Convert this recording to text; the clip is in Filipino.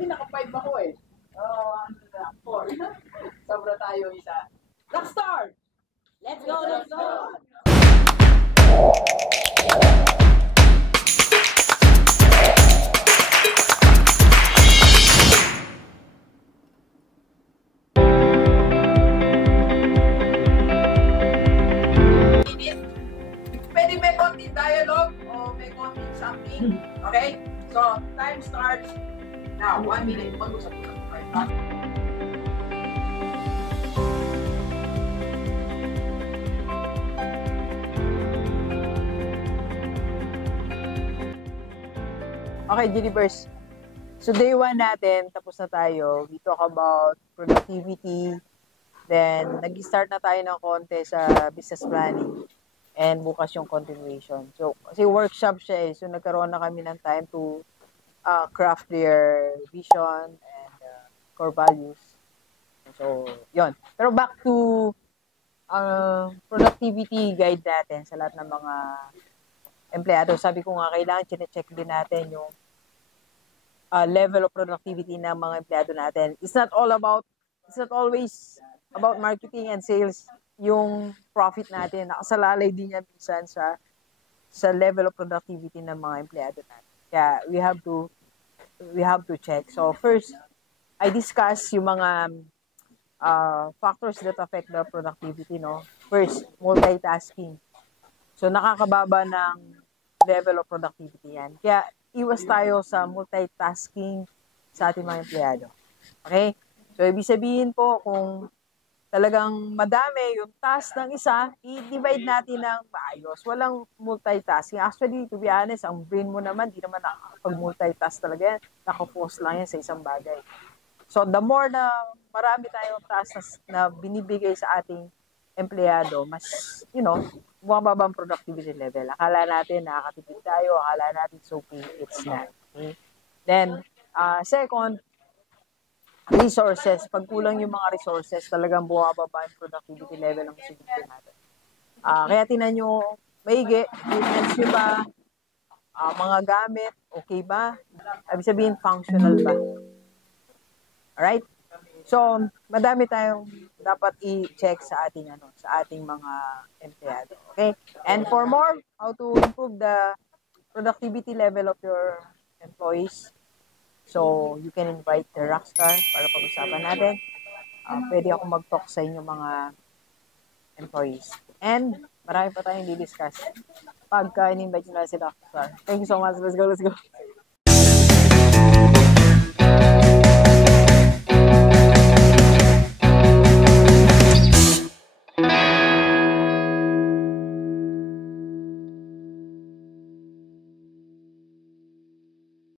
Actually, naka-5 ako eh. Ano na, 4. Sobra tayo isa. Rockstar! Let's go, let's go! Pwede may konting dialogue o may konting something. Okay? So, time starts now. 1 minute. Mag-usap ko na. Okay, Gilibers. So, day 1 natin, tapos na tayo. We talk about productivity. Then, nag-start na tayo ng konti sa business planning. And bukas yung continuation. So, kasi workshop siya eh. So, nagkaroon na kami ng time to craft their vision and core values. So, yon. Pero back to productivity guide natin sa lahat ng mga empleyado. Sabi ko nga, kailangan chine-check din natin yung level of productivity ng mga empleyado natin. It's not always about marketing and sales yung profit natin. Nakasalalay din yan minsan sa level of productivity ng mga empleyado natin. Kaya we have to check. So first, I discuss yung mga factors that affect the productivity, no? First, multitasking. So nakakababa ng level of productivity yan. Kaya iwas tayo sa multitasking sa ating mga empleyado. Okay? So ibig sabihin po kung talagang madami yung task ng isa, i-divide natin ng maayos. Walang multitasking. Actually, to be honest, ang brain mo naman, di naman nakapag-multitask talaga yan. Nakafocus lang yan sa isang bagay. So, the more na marami tayong task na binibigay sa ating empleyado, mas, bumababa ang productivity level. Akala natin nakakatipid tayo, akala natin it's okay, it's not. Okay? Then, second, resources. Pag kulang yung mga resources, talagang bumababa yung productivity level ng solution natin. Kaya tinan nyo, maigi, equipments nyo ba? Mga gamit, okay ba? Ibig sabihin, functional ba? Alright? So, madami tayong dapat i-check sa ating mga empleyado. Okay? And for more, how to improve the productivity level of your employees, so, you can invite the Rockstar para pag-usapan natin. Pwede ako mag-talk sa inyo mga employees. And marami pa tayong di-discuss pagka in-invite nyo na si Rockstar. Thank you so much. Let's go.